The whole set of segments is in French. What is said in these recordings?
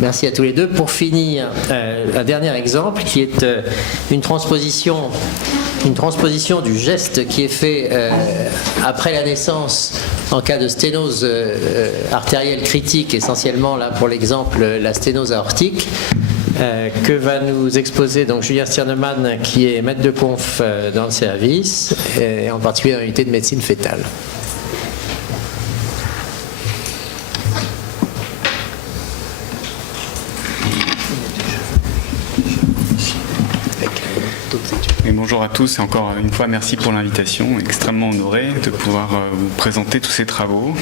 Merci à tous les deux. Pour finir, un dernier exemple qui est une transposition du geste qui est fait après la naissance en cas de sténose artérielle critique, essentiellement là pour l'exemple la sténose aortique, que va nous exposer donc Julien Stiernemann, qui est maître de conf dans le service, et en particulier dans l'unité de médecine fœtale. Et bonjour à tous et encore une fois merci pour l'invitation, extrêmement honoré de pouvoir vous présenter tous ces travaux.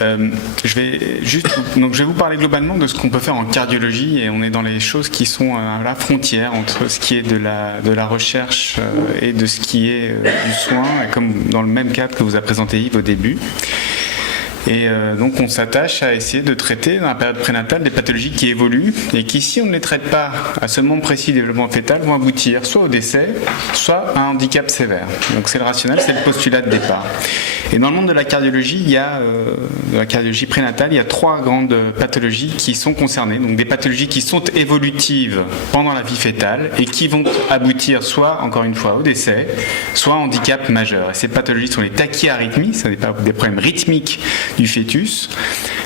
Je vais vous parler globalement de ce qu'on peut faire en cardiologie, et on est dans les choses qui sont à la frontière entre ce qui est de la recherche et de ce qui est du soin, comme dans le même cadre que vous a présenté Yves au début. Et donc on s'attache à essayer de traiter dans la période prénatale des pathologies qui évoluent et qui, si on ne les traite pas à ce moment précis du développement fœtal, vont aboutir soit au décès, soit à un handicap sévère. Donc c'est le rationnel, c'est le postulat de départ. Et dans le monde de la cardiologie, de la cardiologie prénatale, il y a 3 grandes pathologies qui sont concernées. Donc des pathologies qui sont évolutives pendant la vie fœtale et qui vont aboutir soit, encore une fois, au décès, soit à un handicap majeur. Et ces pathologies sont les tachyarrhythmies, c'est des problèmes rythmiques du fœtus.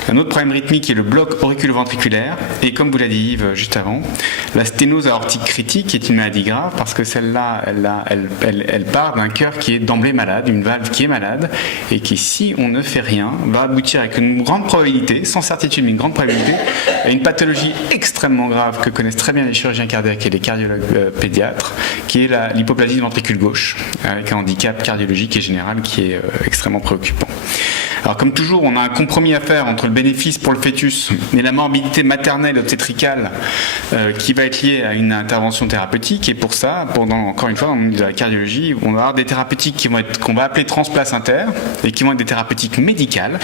Un autre problème rythmique est le bloc auriculo-ventriculaire, et comme vous l'a dit Yves juste avant, la sténose aortique critique est une maladie grave parce que celle-là, elle part d'un cœur qui est d'emblée malade, une valve qui est malade, et qui, si on ne fait rien, va aboutir avec une grande probabilité, sans certitude mais une grande probabilité, à une pathologie extrêmement grave que connaissent très bien les chirurgiens cardiaques et les cardiologues pédiatres, qui est l'hypoplasie du ventricule gauche, avec un handicap cardiologique et général qui est extrêmement préoccupant. Alors comme toujours, on a un compromis à faire entre le bénéfice pour le fœtus et la morbidité maternelle obstétricale qui va être liée à une intervention thérapeutique. Et pour ça, encore une fois, dans le monde de la cardiologie, on va avoir des thérapeutiques qu'on va appeler transplacentaires et qui vont être des thérapeutiques médicales.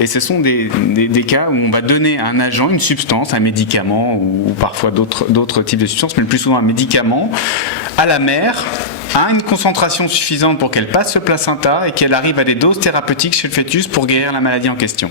Et ce sont des cas où on va donner un agent, une substance, un médicament ou parfois d'autres types de substances, mais le plus souvent un médicament, à la mère, à une concentration suffisante pour qu'elle passe ce placenta et qu'elle arrive à des doses thérapeutiques chez le fœtus pour guérir la maladie en question.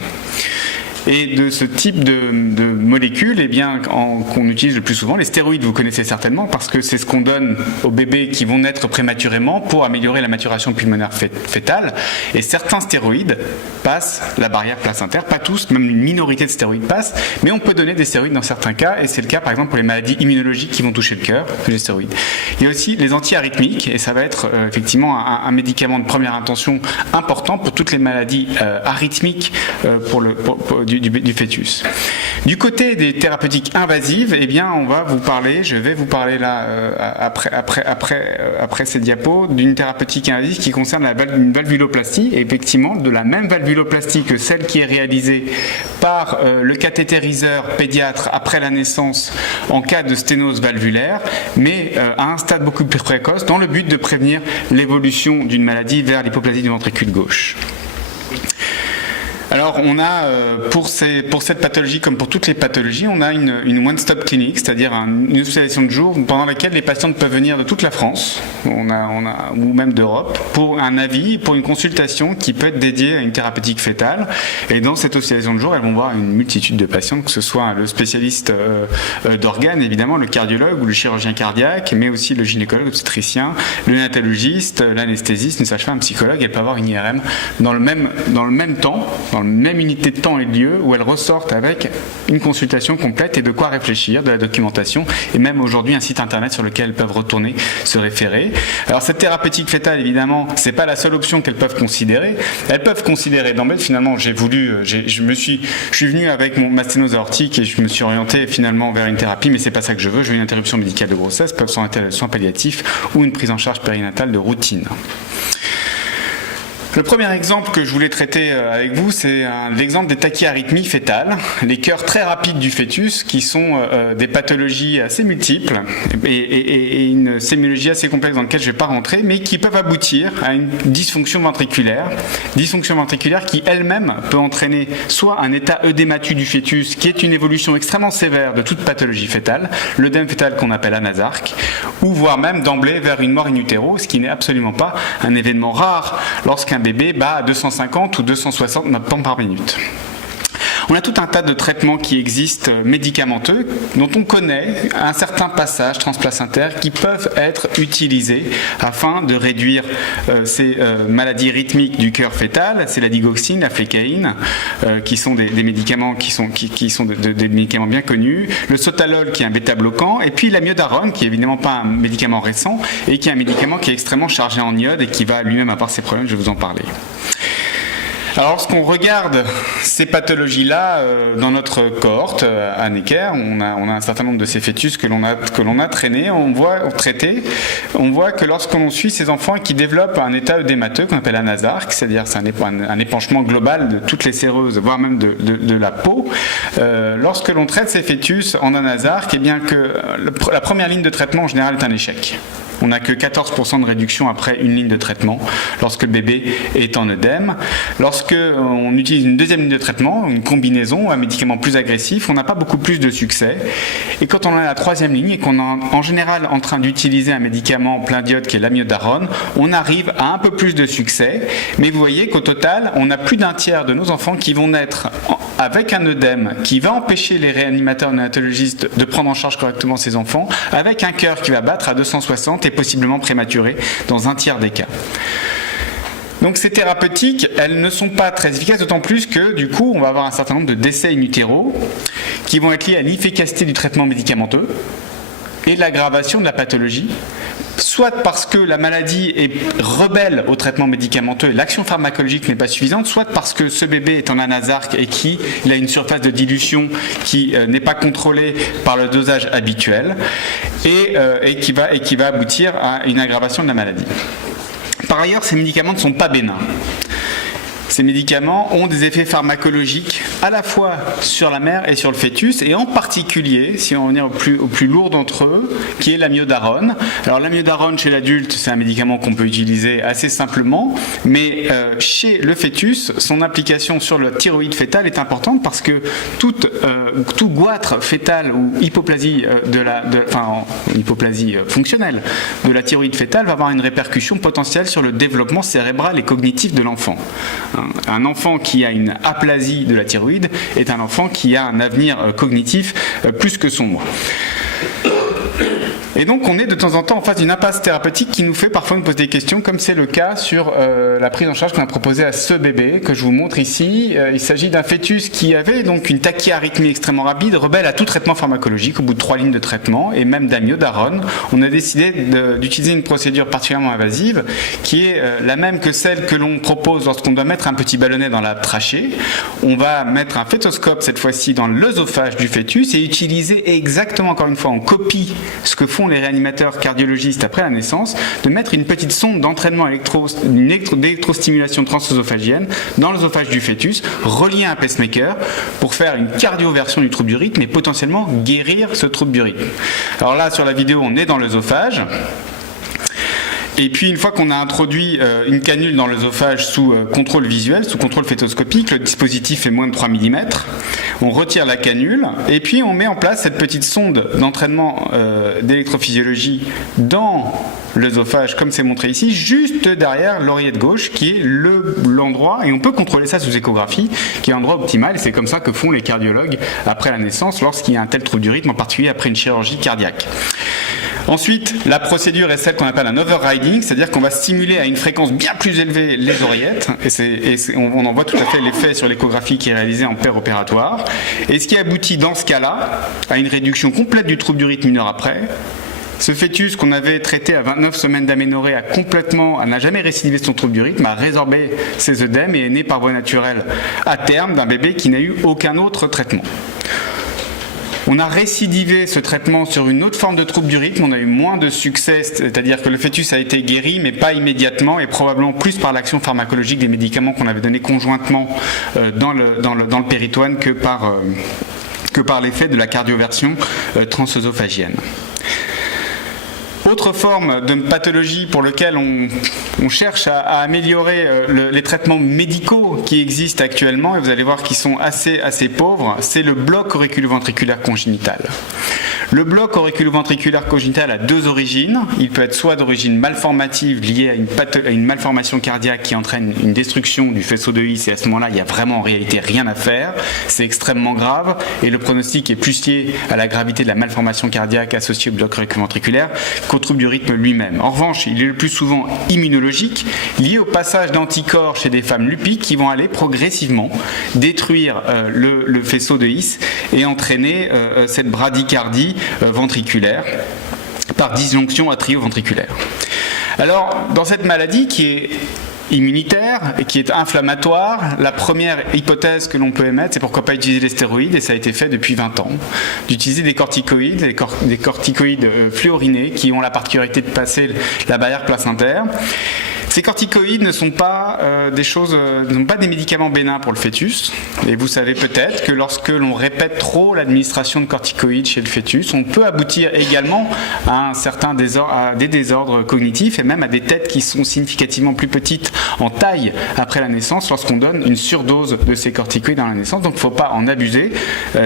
Et de ce type de molécules, eh bien, qu'on utilise le plus souvent, les stéroïdes, vous connaissez certainement, parce que c'est ce qu'on donne aux bébés qui vont naître prématurément pour améliorer la maturation pulmonaire fœtale. Et certains stéroïdes passent la barrière placentaire, pas tous, même une minorité de stéroïdes passent, mais on peut donner des stéroïdes dans certains cas, et c'est le cas par exemple pour les maladies immunologiques qui vont toucher le cœur, les stéroïdes. Il y a aussi les antiarythmiques, et ça va être effectivement un médicament de première intention important pour toutes les maladies arythmiques du fœtus. Du côté des thérapeutiques invasives, eh bien, je vais vous parler là, après ces diapos, d'une thérapeutique invasive qui concerne une valvuloplastie, et effectivement, de la même valvuloplastie que celle qui est réalisée par le cathétériseur pédiatre après la naissance en cas de sténose valvulaire, mais à un stade beaucoup plus précoce, dans le but de prévenir l'évolution d'une maladie vers l'hypoplasie du ventricule gauche. Alors, on a, pour cette pathologie, comme pour toutes les pathologies, on a une one-stop clinic, c'est-à-dire une hospitalisation de jour pendant laquelle les patientes peuvent venir de toute la France, ou même d'Europe, pour un avis, pour une consultation qui peut être dédiée à une thérapeutique fœtale. Et dans cette hospitalisation de jour, elles vont voir une multitude de patients, que ce soit le spécialiste d'organes, évidemment, le cardiologue ou le chirurgien cardiaque, mais aussi le gynécologue obstétricien, le néonatologiste, l'anesthésiste, une sage-femme, un psychologue. Elle peut avoir une IRM dans le même temps, dans la même unité de temps et de lieu, où elles ressortent avec une consultation complète et de quoi réfléchir, de la documentation, et même aujourd'hui un site internet sur lequel elles peuvent retourner se référer. Alors cette thérapeutique fœtale, évidemment, c'est pas la seule option qu'elles peuvent considérer. Elles peuvent considérer d'emblée, finalement, je suis venu avec ma sténose aortique et je me suis orienté finalement vers une thérapie, mais c'est pas ça que je veux une interruption médicale de grossesse, peuvent s'en être soins palliatifs ou une prise en charge périnatale de routine. Le premier exemple que je voulais traiter avec vous, c'est l'exemple des tachyarrhythmies fœtales, les cœurs très rapides du fœtus, qui sont des pathologies assez multiples et une sémiologie assez complexe dans laquelle je ne vais pas rentrer, mais qui peuvent aboutir à une dysfonction ventriculaire qui elle-même peut entraîner soit un état œdémateux du fœtus, qui est une évolution extrêmement sévère de toute pathologie fœtale, l'œdème fœtal qu'on appelle anasarque, ou voire même d'emblée vers une mort in utero, ce qui n'est absolument pas un événement rare lorsqu'un bébé bat à 250 ou 260 nappes par minute. On a tout un tas de traitements qui existent médicamenteux, dont on connaît un certain passage transplacentaire qui peuvent être utilisés afin de réduire ces maladies rythmiques du cœur fœtal. C'est la digoxine, la flécaïne, qui sont des médicaments qui sont des médicaments bien connus. Le sotalol, qui est un bêta-bloquant, et puis l'amiodarone, qui est évidemment pas un médicament récent, et qui est un médicament qui est extrêmement chargé en iode et qui va lui-même avoir ses problèmes, je vais vous en parler. Alors, lorsqu'on regarde ces pathologies-là dans notre cohorte à Necker, on a un certain nombre de ces fœtus que l'on a traînés, on voit que lorsqu'on suit ces enfants qui développent un état œdémateux qu'on appelle anasarque, c'est-à-dire c'est un épanchement global de toutes les séreuses, voire même de la peau, lorsque l'on traite ces fœtus en anasarque, eh bien que la première ligne de traitement en général est un échec. On n'a que 14% de réduction après une ligne de traitement lorsque le bébé est en œdème. Lorsque on utilise une deuxième ligne de traitement, une combinaison, un médicament plus agressif, on n'a pas beaucoup plus de succès. Et quand on a la troisième ligne et qu'on est en général en train d'utiliser un médicament plein d'iode qui est l'amiodarone, on arrive à un peu plus de succès. Mais vous voyez qu'au total, on a plus d'un tiers de nos enfants qui vont naître avec un œdème qui va empêcher les réanimateurs néonatologistes de prendre en charge correctement ces enfants, avec un cœur qui va battre à 260 et possiblement prématuré dans un tiers des cas. Donc ces thérapeutiques, elles ne sont pas très efficaces, d'autant plus que du coup, on va avoir un certain nombre de décès in utero qui vont être liés à l'inefficacité du traitement médicamenteux et de l'aggravation de la pathologie, soit parce que la maladie est rebelle au traitement médicamenteux et l'action pharmacologique n'est pas suffisante, soit parce que ce bébé est en anasarque et qu'il a une surface de dilution qui n'est pas contrôlée par le dosage habituel et qui va aboutir à une aggravation de la maladie. Par ailleurs, ces médicaments ne sont pas bénins. Ces médicaments ont des effets pharmacologiques à la fois sur la mère et sur le fœtus, et en particulier, si on revient au plus lourd d'entre eux, qui est l'amiodarone. Alors l'amiodarone chez l'adulte, c'est un médicament qu'on peut utiliser assez simplement, mais chez le fœtus, son application sur la thyroïde fœtale est importante parce que tout goitre fœtal ou hypoplasie hypoplasie fonctionnelle de la thyroïde fœtale va avoir une répercussion potentielle sur le développement cérébral et cognitif de l'enfant. Un enfant qui a une aplasie de la thyroïde est un enfant qui a un avenir cognitif plus que sombre. Et donc on est de temps en temps en face d'une impasse thérapeutique qui nous fait parfois nous poser des questions, comme c'est le cas sur la prise en charge qu'on a proposée à ce bébé que je vous montre ici. Il s'agit d'un fœtus qui avait donc une tachyarrhythmie extrêmement rapide, rebelle à tout traitement pharmacologique au bout de 3 lignes de traitement et même d'amiodarone. On a décidé d'utiliser une procédure particulièrement invasive qui est la même que celle que l'on propose lorsqu'on doit mettre un petit ballonnet dans la trachée. On va mettre un fétoscope cette fois-ci dans l'œsophage du fœtus et utiliser exactement, encore une fois, en copie ce que font les réanimateurs cardiologistes après la naissance, de mettre une petite sonde d'entraînement d'électrostimulation transœsophagienne dans l'œsophage du fœtus, relié à un pacemaker pour faire une cardioversion du trouble du rythme et potentiellement guérir ce trouble du rythme. Alors là, sur la vidéo, on est dans l'œsophage. Et puis une fois qu'on a introduit une canule dans l'œsophage sous contrôle visuel, sous contrôle fétoscopique, le dispositif est moins de 3 mm, on retire la canule et puis on met en place cette petite sonde d'entraînement d'électrophysiologie dans l'œsophage, comme c'est montré ici, juste derrière l'oreillette gauche, qui est l'endroit, et on peut contrôler ça sous échographie, qui est l'endroit optimal, et c'est comme ça que font les cardiologues après la naissance, lorsqu'il y a un tel trouble du rythme, en particulier après une chirurgie cardiaque. Ensuite, la procédure est celle qu'on appelle un overriding, c'est-à-dire qu'on va stimuler à une fréquence bien plus élevée les oreillettes, et on en voit tout à fait l'effet sur l'échographie qui est réalisée en péropératoire, et ce qui aboutit dans ce cas-là à une réduction complète du trouble du rythme 1 heure après. Ce fœtus qu'on avait traité à 29 semaines d'aménorrhée n'a jamais récidivé son trouble du rythme, a résorbé ses œdèmes et est né par voie naturelle à terme d'un bébé qui n'a eu aucun autre traitement. On a récidivé ce traitement sur une autre forme de trouble du rythme, on a eu moins de succès, c'est-à-dire que le fœtus a été guéri, mais pas immédiatement, et probablement plus par l'action pharmacologique des médicaments qu'on avait donnés conjointement dans le péritoine que par l'effet de la cardioversion transœsophagienne. Autre forme de pathologie pour laquelle on cherche à améliorer les traitements médicaux qui existent actuellement, et vous allez voir qu'ils sont assez pauvres, c'est le bloc auriculoventriculaire congénital. Le bloc auriculo-ventriculaire congénital a deux origines. Il peut être soit d'origine malformative liée à une malformation cardiaque qui entraîne une destruction du faisceau de His, et à ce moment-là, il n'y a vraiment en réalité rien à faire. C'est extrêmement grave et le pronostic est plus lié à la gravité de la malformation cardiaque associée au bloc auriculo-ventriculaire qu'au trouble du rythme lui-même. En revanche, il est le plus souvent immunologique, lié au passage d'anticorps chez des femmes lupiques qui vont aller progressivement détruire le faisceau de His et entraîner cette bradycardie ventriculaire par disjonction atrioventriculaire. Alors, dans cette maladie qui est immunitaire et qui est inflammatoire, la première hypothèse que l'on peut émettre, c'est pourquoi pas utiliser les stéroïdes, et ça a été fait depuis 20 ans, d'utiliser des corticoïdes, des corticoïdes fluorinés qui ont la particularité de passer la barrière placentaire. Ces corticoïdes ne sont pas des médicaments bénins pour le fœtus. Et vous savez peut-être que lorsque l'on répète trop l'administration de corticoïdes chez le fœtus, on peut aboutir également à des désordres cognitifs et même à des têtes qui sont significativement plus petites en taille après la naissance lorsqu'on donne une surdose de ces corticoïdes dans la naissance. Donc il ne faut pas en abuser.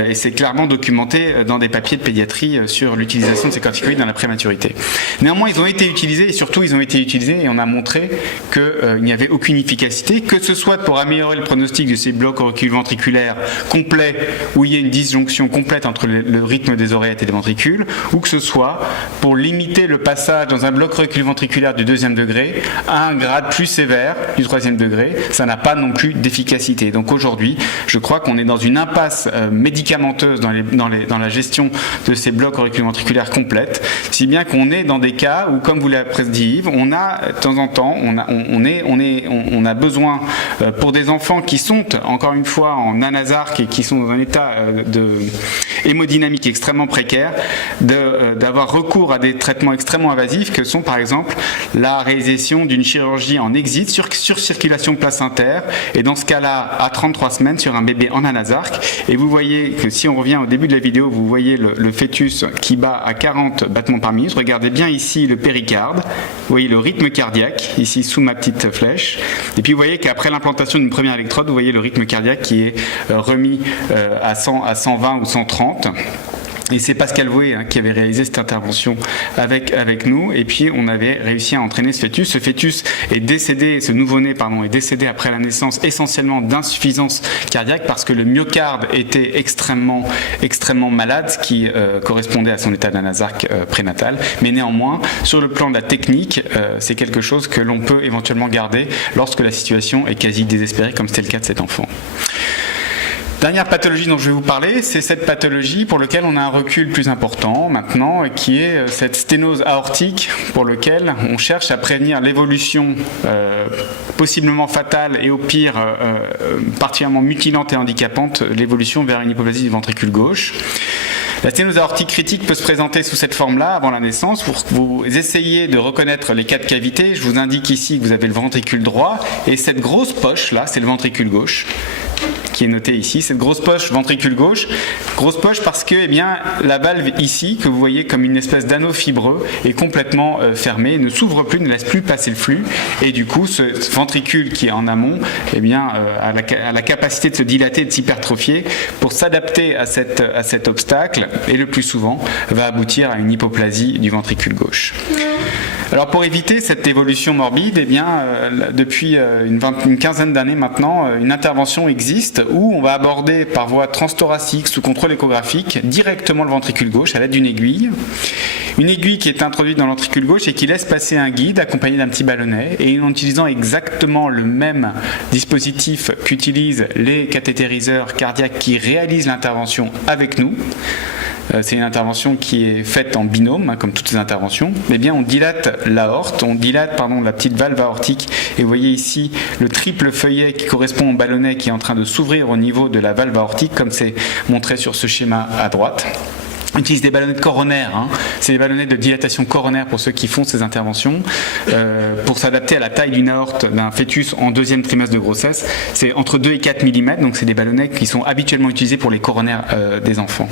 Et c'est clairement documenté dans des papiers de pédiatrie sur l'utilisation de ces corticoïdes dans la prématurité. Néanmoins, ils ont été utilisés et surtout ils ont été utilisés et on a montré qu'il n'y avait aucune efficacité, que ce soit pour améliorer le pronostic de ces blocs auriculo-ventriculaires complets où il y a une disjonction complète entre le rythme des oreillettes et des ventricules, ou que ce soit pour limiter le passage dans un bloc auriculo-ventriculaire du 2e degré à un grade plus sévère du 3e degré. Ça n'a pas non plus d'efficacité. Donc aujourd'hui, je crois qu'on est dans une impasse médicamenteuse dans la gestion de ces blocs auriculo-ventriculaires complètes, si bien qu'on est dans des cas où, comme vous l'a dit Yves, on a de temps en temps on a besoin, pour des enfants qui sont encore une fois en anasarque et qui sont dans un état de hémodynamique extrêmement précaire, d'avoir recours à des traitements extrêmement invasifs que sont par exemple la réalisation d'une chirurgie en exit sur circulation placentaire, et dans ce cas-là à 33 semaines sur un bébé en anasarque. Et vous voyez que si on revient au début de la vidéo, vous voyez le fœtus qui bat à 40 battements par minute. Regardez bien ici le péricarde, vous voyez le rythme cardiaque ici sous ma petite flèche, et puis vous voyez qu'après l'implantation d'une première électrode, vous voyez le rythme cardiaque qui est remis à 120 ou 130. Et c'est Pascal Voué qui avait réalisé cette intervention avec nous, et puis on avait réussi à entraîner ce fœtus. Ce fœtus est décédé, ce nouveau-né est décédé après la naissance essentiellement d'insuffisance cardiaque parce que le myocarde était extrêmement malade, ce qui correspondait à son état d'anasarque prénatal. Mais néanmoins, sur le plan de la technique, c'est quelque chose que l'on peut éventuellement garder lorsque la situation est quasi désespérée, comme c'était le cas de cet enfant. Dernière pathologie dont je vais vous parler, c'est cette pathologie pour laquelle on a un recul plus important maintenant, qui est cette sténose aortique pour laquelle on cherche à prévenir l'évolution possiblement fatale et au pire particulièrement mutilante et handicapante, l'évolution vers une hypoplasie du ventricule gauche. La sténose aortique critique peut se présenter sous cette forme-là avant la naissance. Pour que vous essayiez de reconnaître les 4 cavités, je vous indique ici que vous avez le ventricule droit, et cette grosse poche-là, c'est le ventricule gauche, qui est noté ici, cette grosse poche ventricule gauche, grosse poche parce que la valve ici, que vous voyez comme une espèce d'anneau fibreux, est complètement fermée, ne s'ouvre plus, ne laisse plus passer le flux, et du coup ce ventricule qui est en amont a la capacité de se dilater, de s'hypertrophier pour s'adapter à cet obstacle, et le plus souvent va aboutir à une hypoplasie du ventricule gauche. Alors pour éviter cette évolution morbide, depuis une quinzaine d'années maintenant, une intervention existe où on va aborder par voie transthoracique sous contrôle échographique directement le ventricule gauche à l'aide d'une aiguille. Une aiguille qui est introduite dans le ventricule gauche et qui laisse passer un guide accompagné d'un petit ballonnet, et en utilisant exactement le même dispositif qu'utilisent les cathétériseurs cardiaques qui réalisent l'intervention avec nous. C'est une intervention qui est faite en binôme, comme toutes les interventions. On dilate l'aorte, on dilate la petite valve aortique, et vous voyez ici le triple feuillet qui correspond au ballonnet qui est en train de s'ouvrir au niveau de la valve aortique, comme c'est montré sur ce schéma à droite. On utilise des ballonnettes coronaires, c'est des ballonnettes de dilatation coronaire pour ceux qui font ces interventions, pour s'adapter à la taille d'une aorte d'un fœtus en 2e trimestre de grossesse. C'est entre 2 et 4 mm, donc c'est des ballonnettes qui sont habituellement utilisées pour les coronaires des enfants.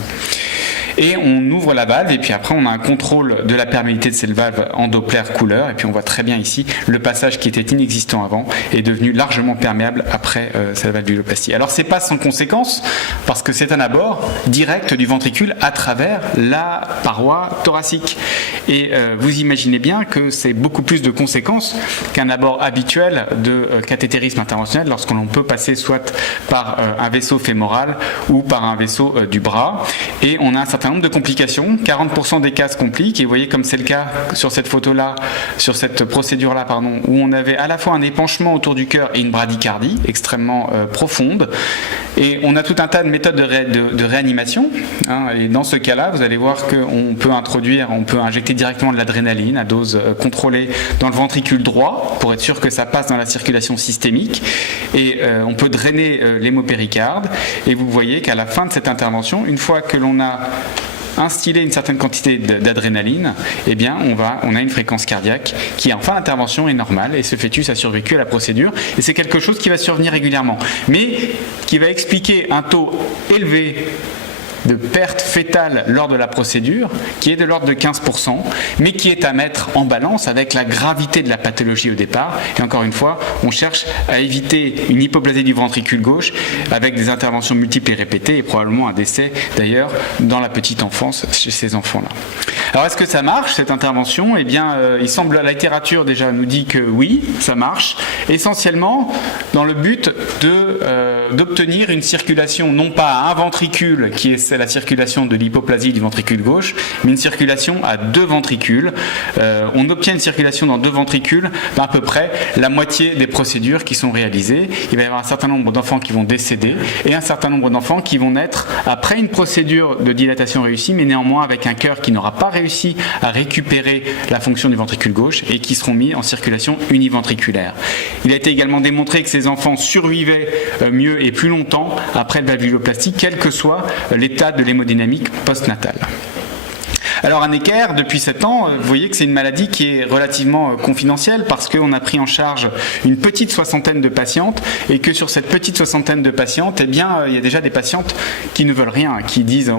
et on ouvre la valve, et puis après on a un contrôle de la perméabilité de cette valve en Doppler couleur, et puis on voit très bien ici le passage qui était inexistant avant est devenu largement perméable après cette valvuloplastie. Alors c'est pas sans conséquence, parce que c'est un abord direct du ventricule à travers la paroi thoracique. Et vous imaginez bien que c'est beaucoup plus de conséquences qu'un abord habituel de cathétérisme interventionnel lorsqu'on peut passer soit par un vaisseau fémoral ou par un vaisseau du bras. Et on a un certain nombre de complications. 40% des cas se compliquent, et vous voyez comme c'est le cas sur cette photo-là, sur cette procédure-là, pardon, où on avait à la fois un épanchement autour du cœur et une bradycardie extrêmement profonde. Et on a tout un tas de méthodes de réanimation. Et dans ce cas-là, vous allez voir qu'on peut injecter directement de l'adrénaline à dose contrôlée dans le ventricule droit pour être sûr que ça passe dans la circulation systémique. Et on peut drainer l'hémopéricarde. Et vous voyez qu'à la fin de cette intervention, une fois que l'on a instiller une certaine quantité d'adrénaline, eh bien on a une fréquence cardiaque qui en fin d'intervention est normale, et ce fœtus a survécu à la procédure, et c'est quelque chose qui va survenir régulièrement, mais qui va expliquer un taux élevé de perte fétale lors de la procédure, qui est de l'ordre de 15%, mais qui est à mettre en balance avec la gravité de la pathologie au départ. Et encore une fois, on cherche à éviter une hypoplasie du ventricule gauche avec des interventions multiples et répétées, et probablement un décès d'ailleurs dans la petite enfance chez ces enfants-là. Alors est-ce que ça marche, cette intervention? Eh bien, il semble, la littérature déjà nous dit que oui, ça marche, essentiellement dans le but d'obtenir une circulation non pas à un ventricule, qui est la circulation de l'hypoplasie du ventricule gauche, mais une circulation à deux ventricules. On obtient une circulation dans deux ventricules d'à peu près la moitié des procédures qui sont réalisées. Il va y avoir un certain nombre d'enfants qui vont décéder et un certain nombre d'enfants qui vont naître après une procédure de dilatation réussie, mais néanmoins avec un cœur qui n'aura pas réussi à récupérer la fonction du ventricule gauche et qui seront mis en circulation univentriculaire. Il a été également démontré que ces enfants survivaient mieux et plus longtemps après la valvuloplastie, quel que soit l'état de l'hémodynamique postnatale. Alors un équerre, depuis 7 ans, vous voyez que c'est une maladie qui est relativement confidentielle parce qu'on a pris en charge une petite soixantaine de patientes et que sur cette petite soixantaine de patientes, eh bien, il y a déjà des patientes qui ne veulent rien, qui disent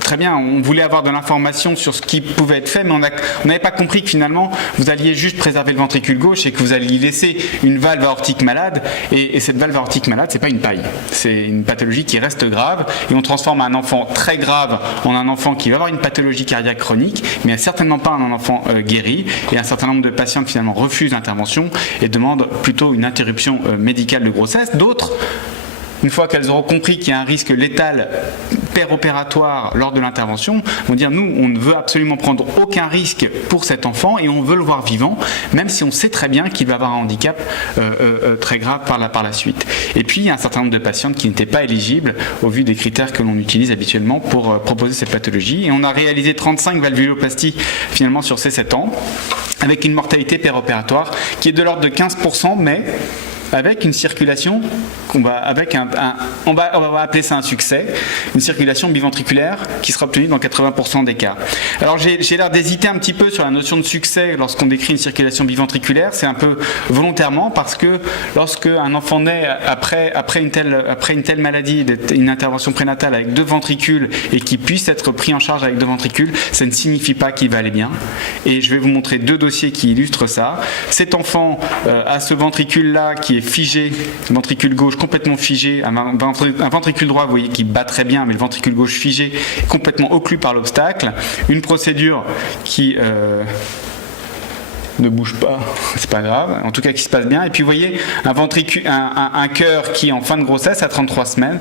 très bien, on voulait avoir de l'information sur ce qui pouvait être fait, mais on n'avait pas compris que finalement vous alliez juste préserver le ventricule gauche et que vous alliez laisser une valve aortique malade, et cette valve aortique malade, c'est pas une paille, c'est une pathologie qui reste grave, et on transforme un enfant très grave en un enfant qui va avoir une pathologie cardiaque chronique, mais certainement pas un enfant guéri, et un certain nombre de patientes finalement refusent l'intervention et demandent plutôt une interruption médicale de grossesse. D'autres, une fois qu'elles auront compris qu'il y a un risque létal péropératoire lors de l'intervention, vont dire nous on ne veut absolument prendre aucun risque pour cet enfant et on veut le voir vivant, même si on sait très bien qu'il va avoir un handicap très grave par la suite. Et puis il y a un certain nombre de patientes qui n'étaient pas éligibles au vu des critères que l'on utilise habituellement pour proposer cette pathologie, et on a réalisé 35 valvuloplasties finalement sur ces 7 ans avec une mortalité péropératoire qui est de l'ordre de 15%, mais avec une circulation on va appeler ça un succès, une circulation biventriculaire qui sera obtenue dans 80% des cas. Alors j'ai l'air d'hésiter un petit peu sur la notion de succès lorsqu'on décrit une circulation biventriculaire, c'est un peu volontairement parce que lorsque un enfant naît après une telle maladie, une intervention prénatale avec deux ventricules et qui puisse être pris en charge avec deux ventricules, ça ne signifie pas qu'il va aller bien. Et je vais vous montrer 2 dossiers qui illustrent ça. Cet enfant a ce ventricule-là qui est figé, ventricule gauche complètement figé, un ventricule droit, vous voyez, qui bat très bien, mais le ventricule gauche figé, complètement occlu par l'obstacle. Une procédure qui ne bouge pas, c'est pas grave, en tout cas qui se passe bien. Et puis vous voyez un cœur qui est en fin de grossesse à 33 semaines.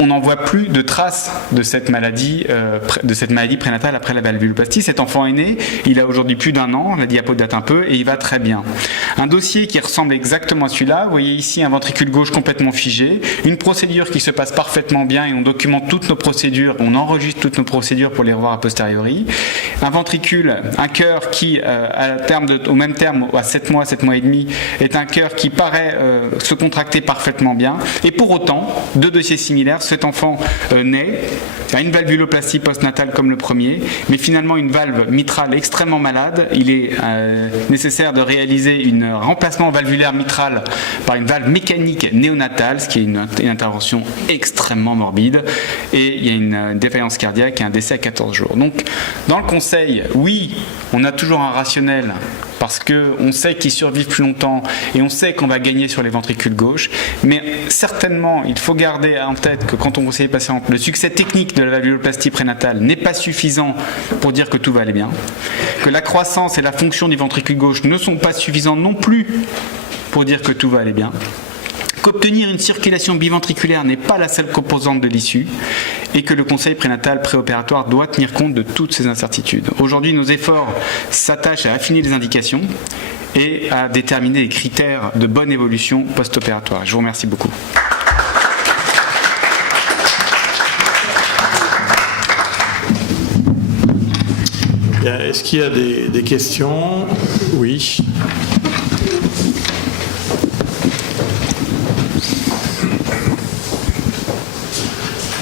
On n'en voit plus de traces de cette maladie prénatale après la valvuloplastie. Cet enfant est né, il a aujourd'hui plus d'1 an, la diapo date un peu, et il va très bien. Un dossier qui ressemble exactement à celui-là, vous voyez ici un ventricule gauche complètement figé, une procédure qui se passe parfaitement bien et on documente toutes nos procédures, on enregistre toutes nos procédures pour les revoir a posteriori. Un ventricule, un cœur qui, au même terme, à 7 mois et demi, est un cœur qui paraît se contracter parfaitement bien. Et pour autant, 2 dossiers similaires cet enfant naît, a une valvuloplastie postnatale comme le premier, mais finalement une valve mitrale extrêmement malade. Il est nécessaire de réaliser un remplacement valvulaire mitral par une valve mécanique néonatale, ce qui est une intervention extrêmement morbide, et il y a une défaillance cardiaque et un décès à 14 jours. Donc, dans le conseil, oui, on a toujours un rationnel, parce qu'on sait qu'ils survivent plus longtemps et on sait qu'on va gagner sur les ventricules gauches, mais certainement il faut garder en tête que quand on conseille les patients, le succès technique de la valvuloplastie prénatale n'est pas suffisant pour dire que tout va aller bien, que la croissance et la fonction du ventricule gauche ne sont pas suffisants non plus pour dire que tout va aller bien, qu'obtenir une circulation biventriculaire n'est pas la seule composante de l'issue et que le conseil prénatal préopératoire doit tenir compte de toutes ces incertitudes. Aujourd'hui, nos efforts s'attachent à affiner les indications et à déterminer les critères de bonne évolution post-opératoire. Je vous remercie beaucoup. Est-ce qu'il y a des questions? Oui.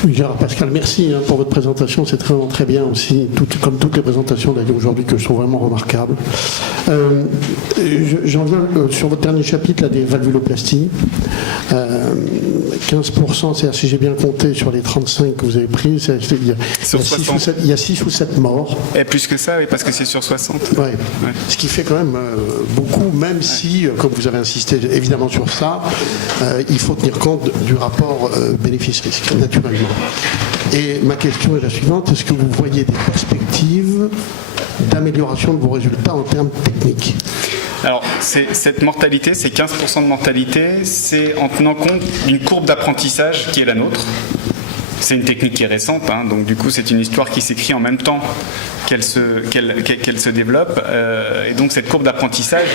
Oui, Gérard Pascal, merci pour votre présentation, c'est vraiment très bien aussi, comme toutes les présentations d'ailleurs aujourd'hui que je trouve vraiment remarquables. J'en viens sur votre dernier chapitre là, des valvuloplasties. 15%, c'est-à-dire si j'ai bien compté sur les 35 que vous avez pris, il y a 6 ou 7 morts. Et plus que ça, oui, parce que c'est sur 60. Ouais. Ouais. Ce qui fait quand même beaucoup, même si, comme vous avez insisté évidemment sur ça, il faut tenir compte du rapport bénéfice-risque, naturellement. Et ma question est la suivante, est-ce que vous voyez des perspectives d'amélioration de vos résultats en termes techniques? Alors, cette mortalité, c'est 15% de mortalité, c'est en tenant compte d'une courbe d'apprentissage qui est la nôtre. C'est une technique qui est récente, donc du coup c'est une histoire qui s'écrit en même temps qu'elle se développe. Et donc cette courbe d'apprentissage,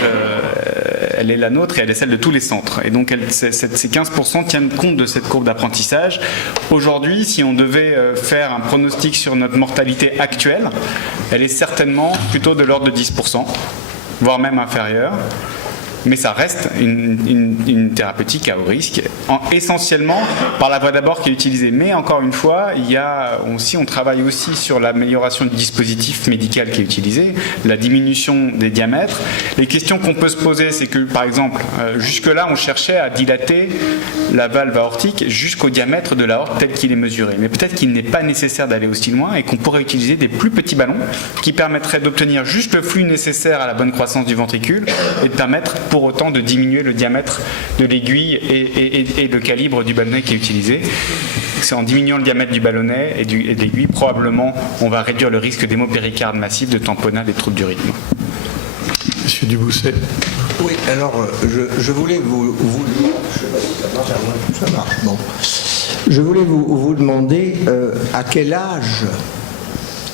elle est la nôtre et elle est celle de tous les centres. Et donc ces 15% tiennent compte de cette courbe d'apprentissage. Aujourd'hui, si on devait faire un pronostic sur notre mortalité actuelle, elle est certainement plutôt de l'ordre de 10%, voire même inférieure. Mais ça reste une thérapeutique à haut risque, essentiellement par la voie d'abord qui est utilisée. Mais encore une fois, on travaille aussi sur l'amélioration du dispositif médical qui est utilisé, la diminution des diamètres. Les questions qu'on peut se poser, c'est que, par exemple, jusque-là, on cherchait à dilater la valve aortique jusqu'au diamètre de l'aorte tel qu'il est mesuré. Mais peut-être qu'il n'est pas nécessaire d'aller aussi loin et qu'on pourrait utiliser des plus petits ballons qui permettraient d'obtenir juste le flux nécessaire à la bonne croissance du ventricule et de permettre pour autant de diminuer le diamètre de l'aiguille et le calibre du ballonnet qui est utilisé. C'est en diminuant le diamètre du ballonnet et de l'aiguille, probablement, on va réduire le risque d'hémopéricarde massif, de tamponnade et troubles du rythme. Monsieur Dubousset. Oui, alors je voulais Je voulais vous demander à quel âge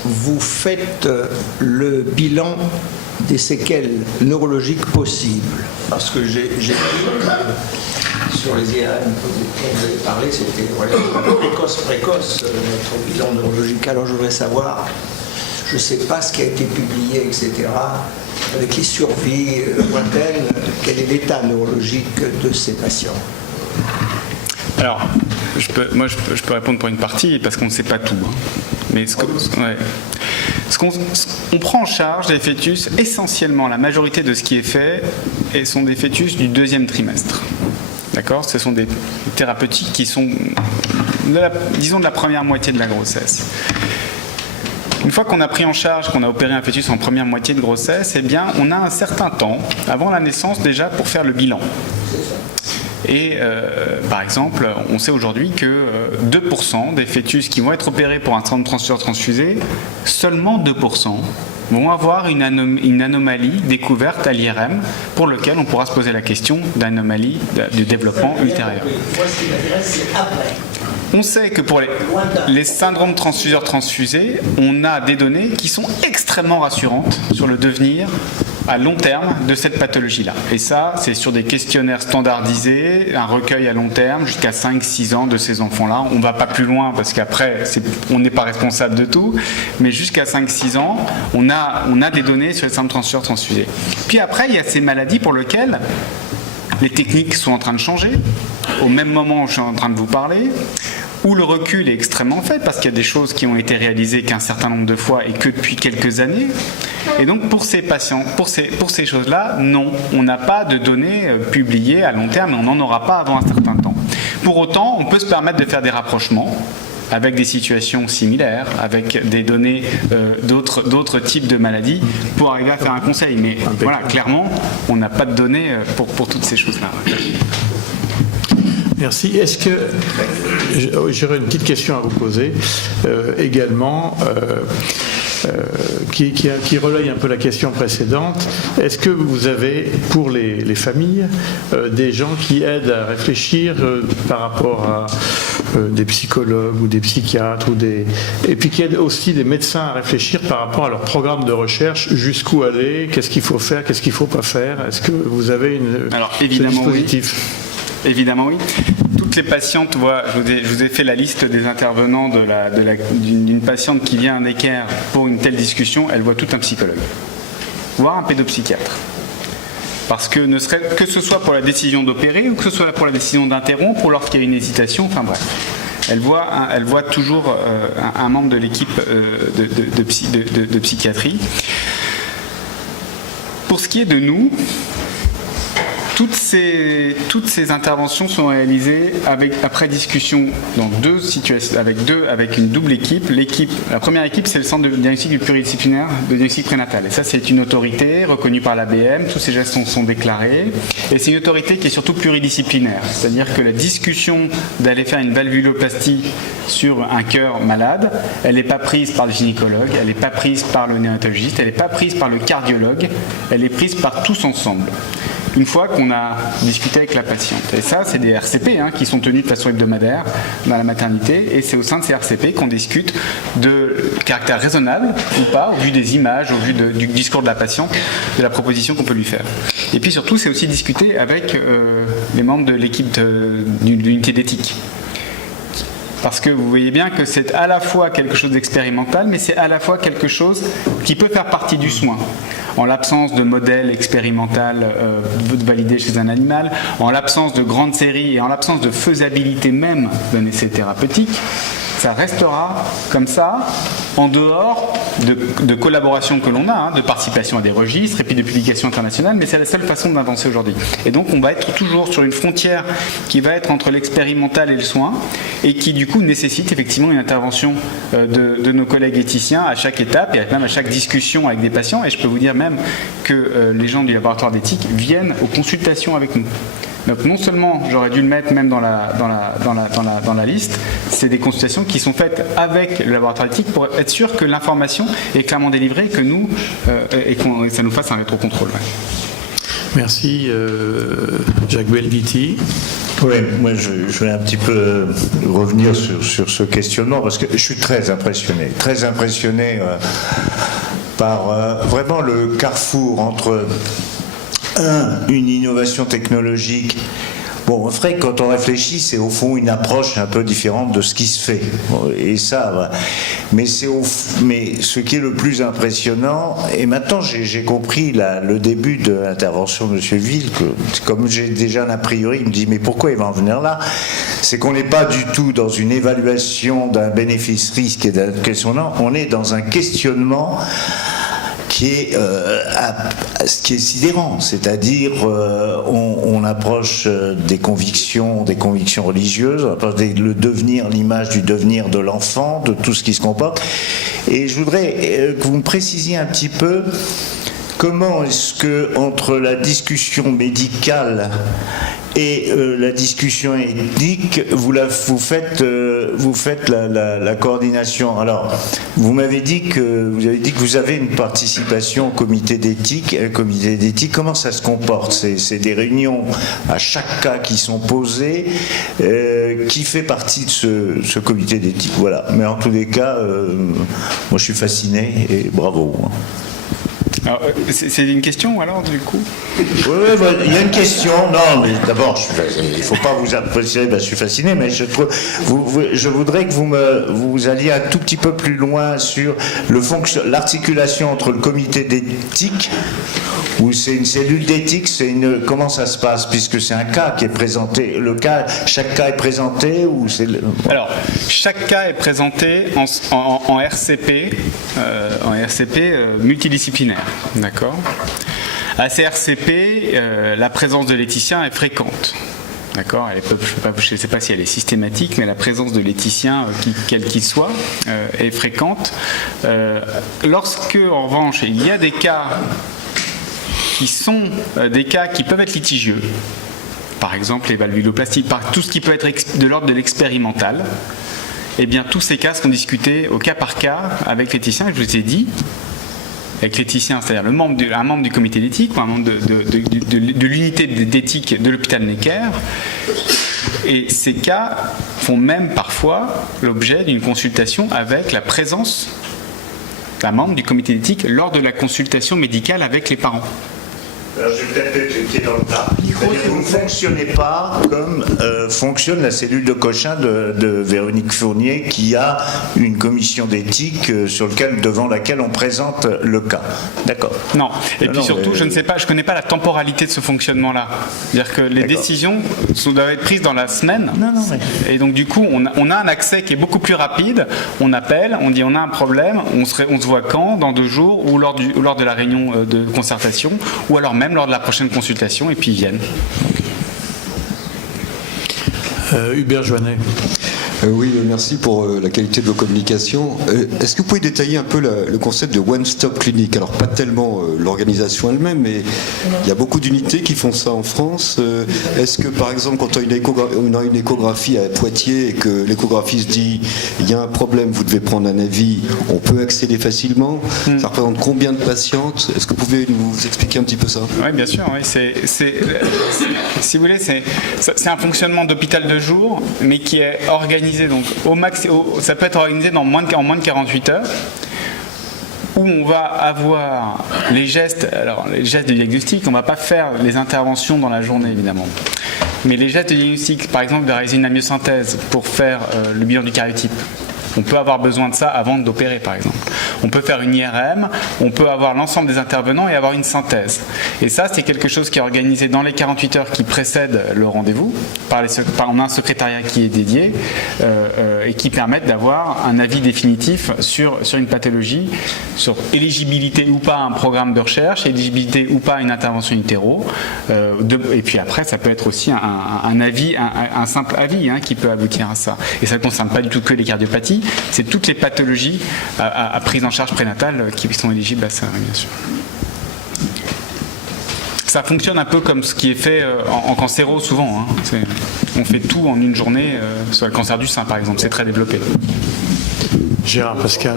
vous faites le bilan des séquelles neurologiques possibles. Parce que j'ai vu sur les IRM dont vous avez parlé, c'était précoce, notre bilan neurologique. Alors je voudrais savoir, je ne sais pas ce qui a été publié, etc., avec les survies lointaines, quel est l'état neurologique de ces patients? Alors, je peux répondre pour une partie, parce qu'on ne sait pas tout. Mais on prend en charge des fœtus, essentiellement la majorité de ce qui est fait sont des fœtus du deuxième trimestre. D'accord ? Ce sont des thérapeutiques qui sont, disons, de la première moitié de la grossesse. Une fois qu'on a pris en charge, qu'on a opéré un fœtus en première moitié de grossesse, eh bien, on a un certain temps, avant la naissance déjà, pour faire le bilan. Et par exemple, on sait aujourd'hui que 2% des fœtus qui vont être opérés pour un syndrome transfuseur transfusé, seulement 2% vont avoir une anomalie découverte à l'IRM pour lequel on pourra se poser la question d'anomalie de développement ultérieur. Moi, ce qui m'intéresse, c'est après. On sait que pour les syndromes transfuseurs transfusés, on a des données qui sont extrêmement rassurantes sur le devenir à long terme de cette pathologie-là. Et ça, c'est sur des questionnaires standardisés, un recueil à long terme, jusqu'à 5-6 ans de ces enfants-là. On ne va pas plus loin parce qu'après, on n'est pas responsable de tout, mais jusqu'à 5-6 ans, on a des données sur les syndromes transfuseurs transfusés. Puis après, il y a ces maladies pour lesquelles les techniques sont en train de changer, au même moment où je suis en train de vous parler, où le recul est extrêmement faible, parce qu'il y a des choses qui ont été réalisées qu'un certain nombre de fois et que depuis quelques années. Et donc pour ces patients, pour ces choses-là, non, on n'a pas de données publiées à long terme et on n'en aura pas avant un certain temps. Pour autant, on peut se permettre de faire des rapprochements avec des situations similaires, avec des données d'autres types de maladies, pour arriver à faire un conseil. Mais voilà, clairement, on n'a pas de données pour toutes ces choses-là. Merci. Est-ce que j'aurais une petite question à vous poser également, qui relaye un peu la question précédente. Est-ce que vous avez, pour les familles, des gens qui aident à réfléchir par rapport à des psychologues ou des psychiatres et puis qui aident aussi des médecins à réfléchir par rapport à leur programme de recherche, jusqu'où aller, qu'est-ce qu'il faut faire, qu'est-ce qu'il ne faut pas faire? Est-ce que vous avez Alors évidemment, ce dispositif? Oui. Évidemment, oui. Toutes les patientes, je vous ai fait la liste des intervenants d'une patiente qui vient à Necker pour une telle discussion, elle voit tout un psychologue, voire un pédopsychiatre. Parce que que ce soit pour la décision d'opérer ou que ce soit pour la décision d'interrompre ou lorsqu'il y a une hésitation, enfin bref. Elle voit toujours un membre de l'équipe de psychiatrie. Pour ce qui est de nous, toutes ces interventions sont réalisées après discussion dans deux situations, avec une double équipe. La première équipe, c'est le centre de diagnostic pluridisciplinaire de diagnostic prénatal. Et ça, c'est une autorité reconnue par l'ABM. Tous ces gestes sont déclarés. Et c'est une autorité qui est surtout pluridisciplinaire. C'est-à-dire que la discussion d'aller faire une valvuloplastie sur un cœur malade, elle n'est pas prise par le gynécologue, elle n'est pas prise par le néonatologiste, elle n'est pas prise par le cardiologue, elle est prise par tous ensemble. Une fois qu'on a discuté avec la patiente. Et ça, c'est des RCP qui sont tenus de façon hebdomadaire dans la maternité. Et c'est au sein de ces RCP qu'on discute de caractère raisonnable ou pas, au vu des images, au vu du discours de la patiente, de la proposition qu'on peut lui faire. Et puis surtout, c'est aussi discuter avec les membres de l'équipe de l'unité d'éthique. Parce que vous voyez bien que c'est à la fois quelque chose d'expérimental, mais c'est à la fois quelque chose qui peut faire partie du soin. En l'absence de modèle expérimental validé chez un animal, en l'absence de grandes séries et en l'absence de faisabilité même d'un essai thérapeutique, ça restera comme ça, en dehors de collaboration que l'on a, de participation à des registres et puis de publications internationales, mais c'est la seule façon d'avancer aujourd'hui. Et donc on va être toujours sur une frontière qui va être entre l'expérimental et le soin, et qui du coup nécessite effectivement une intervention de nos collègues éthiciens à chaque étape, et même à chaque discussion avec des patients, et je peux vous dire même que les gens du laboratoire d'éthique viennent aux consultations avec nous. Donc non seulement j'aurais dû le mettre même dans la liste, c'est des consultations qui sont faites avec le laboratoire d'éthique pour être sûr que l'information est clairement délivrée, que nous et que ça nous fasse un rétrocontrôle. Ouais. Merci Jacques Belghiti. Oui, moi je vais un petit peu revenir sur ce questionnement parce que je suis très impressionné par vraiment le carrefour entre une innovation technologique. Bon, vrai, quand on réfléchit, c'est au fond une approche un peu différente de ce qui se fait. Et ça, mais ce qui est le plus impressionnant, et maintenant j'ai compris le début de l'intervention de M. Ville, que comme j'ai déjà un a priori, il me dit mais pourquoi il va en venir là? C'est qu'on n'est pas du tout dans une évaluation d'un bénéfice-risque et d'un questionnement, on est dans un questionnement qui est sidérant, c'est-à-dire on approche des convictions religieuses, on approche le devenir, l'image du devenir de l'enfant, de tout ce qui se comporte. Et je voudrais que vous me précisiez un petit peu comment est-ce que entre la discussion médicale et la discussion éthique, vous faites la coordination. Alors, vous m'avez dit que vous avez une participation au comité d'éthique. Le comité d'éthique, comment ça se comporte? C'est des réunions à chaque cas qui sont posées. Qui fait partie de ce comité d'éthique? Voilà. Mais en tous les cas, moi je suis fasciné et bravo. Alors, c'est une question alors du coup? Oui, il y a une question. Non, mais d'abord, il ne faut pas vous impressionner, je suis fasciné, mais je voudrais que vous alliez un tout petit peu plus loin sur l'articulation entre le comité d'éthique, où c'est une cellule d'éthique, comment ça se passe, puisque c'est un cas qui est présenté. Chaque cas est présenté ou c'est Alors, chaque cas est présenté en RCP, multidisciplinaire, d'accord. À ces RCP, la présence de l'éthicien est fréquente. D'accord, je ne sais pas si elle est systématique, mais la présence de l'éthicien, quel qu'il soit, est fréquente. Lorsque, en revanche, il y a des cas qui peuvent être litigieux, par exemple les valvuloplasties, par tout ce qui peut être de l'ordre de l'expérimental, eh bien tous ces cas seront discutés au cas par cas avec l'éthicien. Je vous ai dit, avec l'éthicien, c'est-à-dire un membre du comité d'éthique ou un membre de l'unité d'éthique de l'hôpital Necker. Et ces cas font même parfois l'objet d'une consultation avec la présence d'un membre du comité d'éthique lors de la consultation médicale avec les parents. Alors, je vais peut-être expliquer dans le tas. Vous ne fonctionnez pas comme fonctionne la cellule de Cochin de Véronique Fournier, qui a une commission d'éthique devant laquelle on présente le cas. D'accord. Non. Et puis surtout, je ne connais pas la temporalité de ce fonctionnement-là. C'est-à-dire que les décisions doivent être prises dans la semaine. Et donc du coup, on a un accès qui est beaucoup plus rapide. On appelle, on dit on a un problème, on se voit quand, dans 2 jours, ou lors de la réunion de concertation, ou alors même lors de la prochaine consultation, et puis ils viennent. Hubert Joannet. Oui, merci pour la qualité de vos communications. Est-ce que vous pouvez détailler un peu le concept de one-stop clinic? Alors, pas tellement l'organisation elle-même, mais il y a beaucoup d'unités qui font ça en France. Est-ce que, par exemple, quand on a une échographie à Poitiers et que l'échographiste dit il y a un problème, vous devez prendre un avis, on peut accéder facilement? Ça représente combien de patientes? Est-ce que vous pouvez nous expliquer un petit peu ça? Oui, bien sûr. Oui. Si vous voulez, c'est un fonctionnement d'hôpital de jour, mais qui est organisé. Donc ça peut être organisé en moins de 48 heures, où on va avoir les gestes de diagnostic. On ne va pas faire les interventions dans la journée, évidemment. Mais les gestes de diagnostic, par exemple de réaliser une amyosynthèse pour faire le bilan du karyotype, on peut avoir besoin de ça avant d'opérer, par exemple. On peut faire une IRM, on peut avoir l'ensemble des intervenants et avoir une synthèse. Et ça, c'est quelque chose qui est organisé dans les 48 heures qui précèdent le rendez-vous. On a un secrétariat qui est dédié et qui permettent d'avoir un avis définitif sur une pathologie, sur éligibilité ou pas à un programme de recherche, éligibilité ou pas à une intervention in-utero. Et puis après, ça peut être aussi un avis, un simple avis qui peut aboutir à ça. Et ça ne concerne pas du tout que les cardiopathies, c'est toutes les pathologies à prise en charge prénatale qui sont éligibles à ça, bien sûr. Ça fonctionne un peu comme ce qui est fait en cancéro souvent. On fait tout en une journée, sur le cancer du sein par exemple, c'est très développé. Gérard Pascal.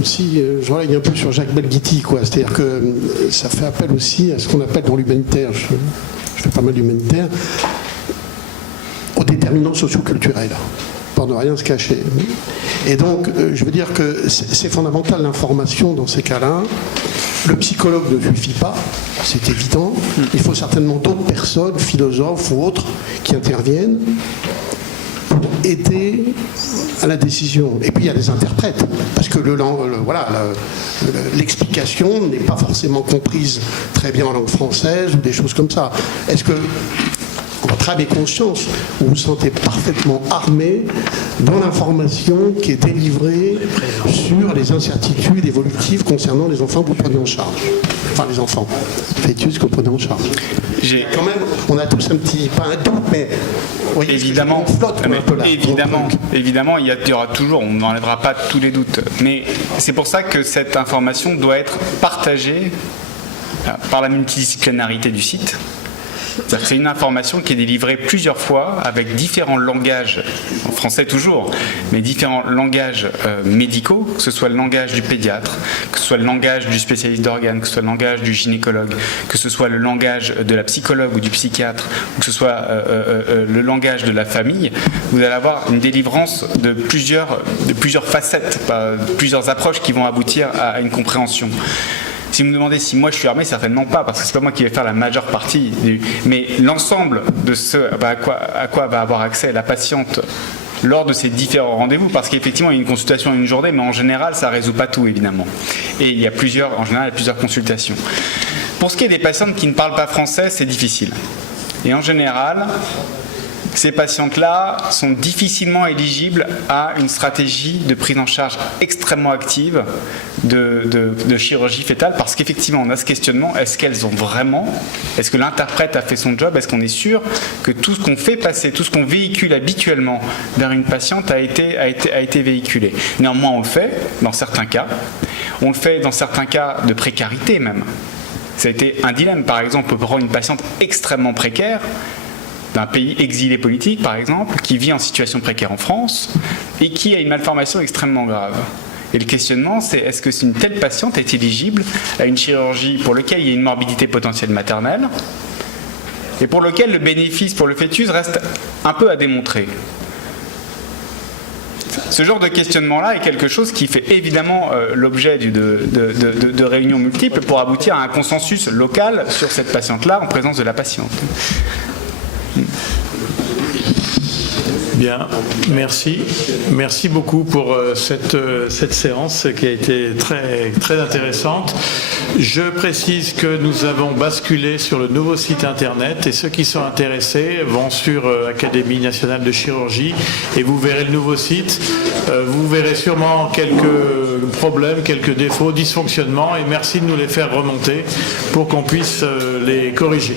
Aussi, je reviens un peu sur Jacques Belghiti, c'est-à-dire que ça fait appel aussi à ce qu'on appelle dans l'humanitaire, je fais pas mal d'humanitaire, aux déterminants socioculturels, pour ne rien se cacher. Et donc, je veux dire que c'est fondamental l'information dans ces cas-là. Le psychologue ne suffit pas, c'est évident. Il faut certainement d'autres personnes, philosophes ou autres, qui interviennent pour aider à la décision. Et puis il y a des interprètes, parce que l'explication n'est pas forcément comprise très bien en langue française ou des choses comme ça. Est-ce que votre âme et conscience, vous vous sentez parfaitement armé dans l'information qui est délivrée sur les incertitudes évolutives concernant les enfants que vous prenez en charge? Enfin, les enfants, fœtus que vous prenez en charge. Quand même, on a tous un petit, pas un doute, mais voyez, évidemment, flotte un peu là, évidemment, il y aura toujours, on n'enlèvera pas tous les doutes. Mais c'est pour ça que cette information doit être partagée par la multidisciplinarité du site. C'est-à-dire que c'est une information qui est délivrée plusieurs fois avec différents langages, en français toujours, mais différents langages médicaux, que ce soit le langage du pédiatre, que ce soit le langage du spécialiste d'organes, que ce soit le langage du gynécologue, que ce soit le langage de la psychologue ou du psychiatre, ou que ce soit le langage de la famille. Vous allez avoir une délivrance de plusieurs facettes, plusieurs approches qui vont aboutir à une compréhension. Si vous me demandez si moi je suis armé, certainement pas, parce que c'est pas moi qui vais faire la majeure partie mais l'ensemble de ce à quoi va avoir accès la patiente lors de ces différents rendez-vous, parce qu'effectivement il y a une consultation en une journée, mais en général ça résout pas tout évidemment. Et il y a plusieurs consultations. Pour ce qui est des patientes qui ne parlent pas français, c'est difficile. Et en général, ces patientes-là sont difficilement éligibles à une stratégie de prise en charge extrêmement active de chirurgie fœtale, parce qu'effectivement on a ce questionnement, est-ce que l'interprète a fait son job, est-ce qu'on est sûr que tout ce qu'on fait passer, tout ce qu'on véhicule habituellement vers une patiente a été véhiculé. Néanmoins on le fait dans certains cas, on le fait dans certains cas de précarité même. Ça a été un dilemme, par exemple, on peut prendre une patiente extrêmement précaire, d'un pays exilé politique, par exemple, qui vit en situation précaire en France et qui a une malformation extrêmement grave. Et le questionnement, c'est est-ce que une telle patiente est éligible à une chirurgie pour laquelle il y a une morbidité potentielle maternelle et pour lequel le bénéfice pour le fœtus reste un peu à démontrer. Ce genre de questionnement-là est quelque chose qui fait évidemment l'objet de réunions multiples pour aboutir à un consensus local sur cette patiente-là en présence de la patiente. Bien, merci. Merci beaucoup pour cette séance qui a été très, très intéressante. Je précise que nous avons basculé sur le nouveau site internet et ceux qui sont intéressés vont sur Académie nationale de chirurgie et vous verrez le nouveau site. Vous verrez sûrement quelques problèmes, quelques défauts, dysfonctionnements et merci de nous les faire remonter pour qu'on puisse les corriger.